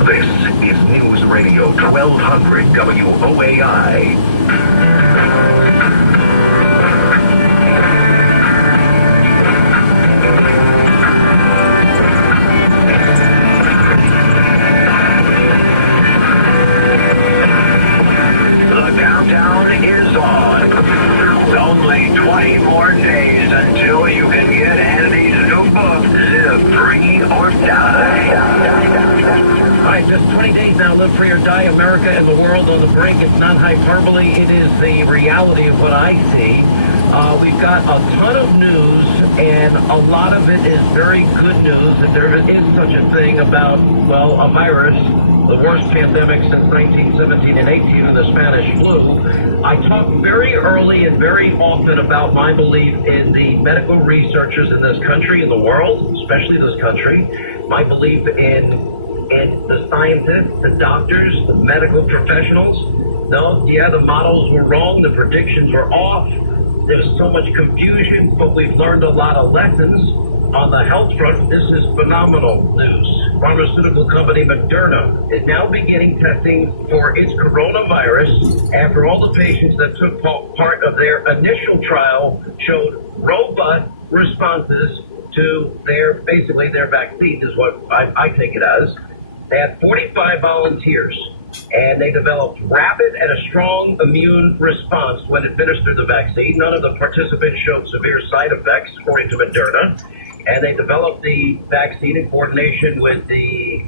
This is News Radio 1200 WOAI. The countdown is on. There's only 20 more days until you can get Andy's new book, Live Free or Die. All right, just 20 days now, Live Free or Die, America and the world on the brink. It's not hyperbole. It is the reality of what I see. We've got a ton of news, and a lot of it is very good news, that there is such a thing about, well, a virus, the worst pandemic since 1917 and 18, the Spanish flu. I talk very early and very often about my belief in the medical researchers in this country, in the world, especially this country, my belief in the scientists, the doctors, the medical professionals. No, yeah, the models were wrong, the predictions were off. There's so much confusion, but we've learned a lot of lessons. On the health front, this is phenomenal news. Pharmaceutical company Moderna is now beginning testing for its coronavirus after all the patients that took part of their initial trial showed robust responses to their vaccine, is what I take it as. They had 45 volunteers, and they developed rapid and a strong immune response when administered the vaccine. None of the participants showed severe side effects, according to Moderna. And they developed the vaccine in coordination with the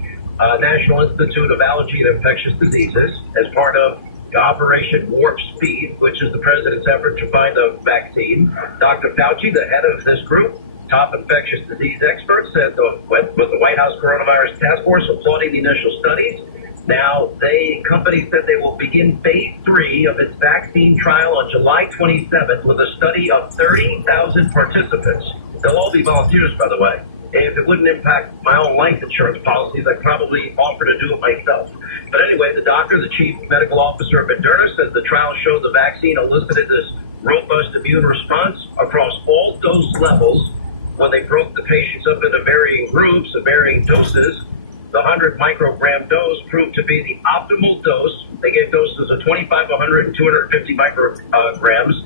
National Institute of Allergy and Infectious Diseases as part of Operation Warp Speed, which is the president's effort to find a vaccine. Dr. Fauci, the head of this group, top infectious disease expert, said with the White House Coronavirus Task Force applauding the initial studies. Now, the company said they will begin phase 3 of its vaccine trial on July 27th with a study of 30,000 participants. They'll all be volunteers, by the way. If it wouldn't impact my own life insurance policies, I'd probably offer to do it myself. But anyway, the doctor, the chief medical officer of Moderna, says the trial showed the vaccine elicited this robust immune response across all dose levels when they broke the patients up into varying groups of varying doses. The 100 microgram dose proved to be the optimal dose. They gave doses of 25, 100, and 250 micrograms.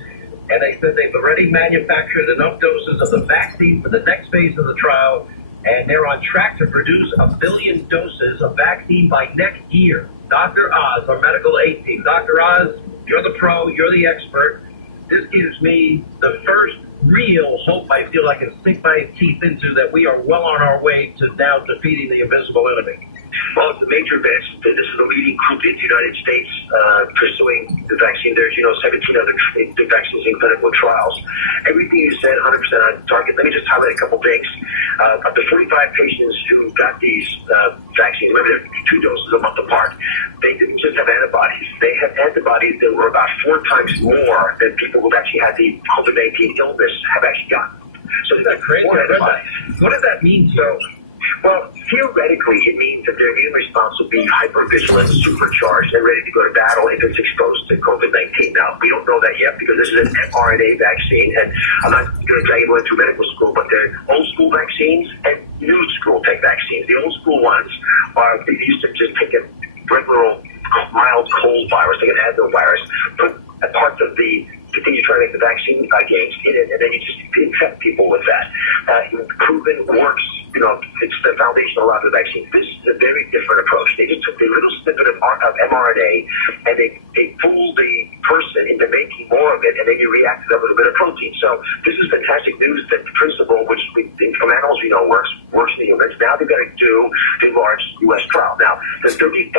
And they said they've already manufactured enough doses of the vaccine for the next phase of the trial. And they're on track to produce 1 billion doses of vaccine by next year. Dr. Oz, our medical aid team. Dr. Oz, you're the pro, you're the expert. This gives me the first real hope I feel I can sink my teeth into, that we are well on our way to now defeating the invisible enemy. Well, it's a major advance. This is the leading group in the United States pursuing the vaccine. There's, 17 other vaccines in clinical trials. Everything you said, 100% on target. Let me just highlight a couple things. Of the 45 patients who got these vaccines, remember they're 2 doses a month apart, they didn't just have antibodies. They had antibodies that were about 4 times more than people who've actually had the COVID-19 illness have actually gotten. So isn't that crazy? What does that mean? Well, theoretically, it means that their immune response will be hypervigilant, supercharged, and ready to go to battle if it's exposed to COVID-19. Now, we don't know that yet because this is an mRNA vaccine, and I'm not going to drag anyone through medical school, but they're old school vaccines and new school type vaccines. The old school ones are, they used to just take a regular old mild cold virus, like an adenovirus, put a part of the thing you're trying to make the vaccine against in it, and then you just infect people with that. Proven works. It's the foundation of a lot of the vaccines. This is a very different approach. They just took a little snippet of mRNA and they fooled the person into making more of it, and then you reacted a little bit of protein. So this is fantastic news that the principle, which we think from animals we know works in the humans. Now they've got to do the large U.S. trial. Now, the 30,000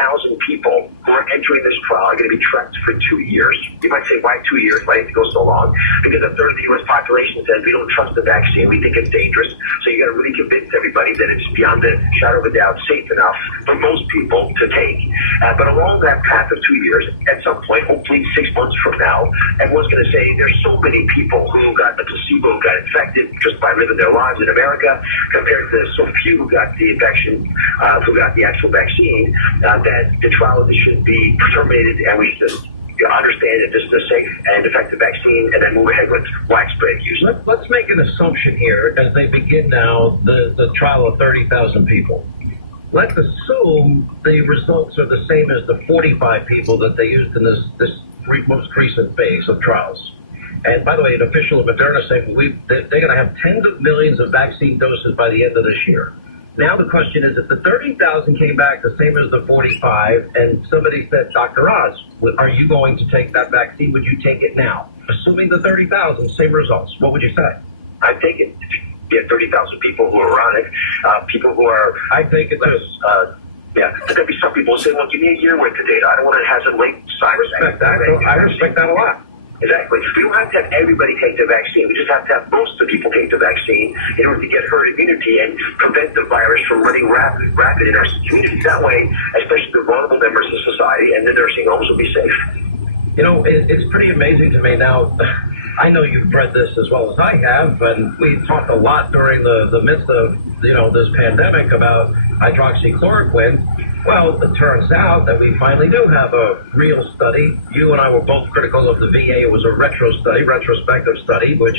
people who are entering this trial are going to be tracked for 2 years. You might say, why 2 years? Why did it go so long? Because a third of the U.S. population says we don't trust the vaccine. We think it's dangerous. So you got to really convince everybody that it's beyond the shadow of a doubt safe enough for most people to take. But along that path of 2 years, at some point, hopefully 6 months from now, everyone's going to say there's so many people who got the placebo, got infected just by living their lives in America, compared to so few who got the infection, who got the actual vaccine, that the trial should be terminated, and we should understand that this is a safe and effective vaccine, and then move ahead with widespread use. Let's make an assumption here as they begin now the trial of 30,000 people. let's assume the results are the same as the 45 people that they used in this most recent phase of trials. And by the way, an official of Moderna saying they're going to have tens of millions of vaccine doses by the end of this year. Now the question is, if the 30,000 came back the same as the 45, and somebody said, Dr. Oz, are you going to take that vaccine? Would you take it now? Assuming the 30,000, same results, what would you say? I'd take it. You have 30,000 people who are on it, people who are... I take it too. Yeah, but there'll be some people who say, well, give me a year worth of data. I don't want to hazard late Cyrus. I respect that a lot. Exactly. We don't have to have everybody take the vaccine. We just have to have most of the people take the vaccine in order to get herd immunity and prevent the virus from running rapid in our communities. That way, especially the vulnerable members of society and the nursing homes will be safe. You know, it's pretty amazing to me now. I know you've read this as well as I have, and we talked a lot during the midst of, this pandemic about hydroxychloroquine. Well, it turns out that we finally do have a real study. You and I were both critical of the VA. It was a retrospective study, which,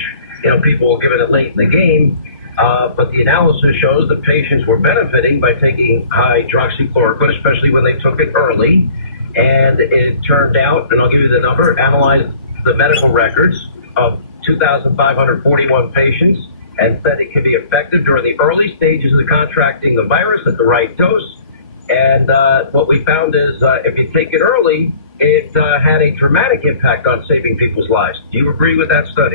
people were given it late in the game. But the analysis shows that patients were benefiting by taking hydroxychloroquine, especially when they took it early. And it turned out, and I'll give you the number, analyzed the medical records of 2,541 patients and said it can be effective during the early stages of contracting the virus at the right dose. And what we found is if you take it early, it had a dramatic impact on saving people's lives. Do you agree with that study?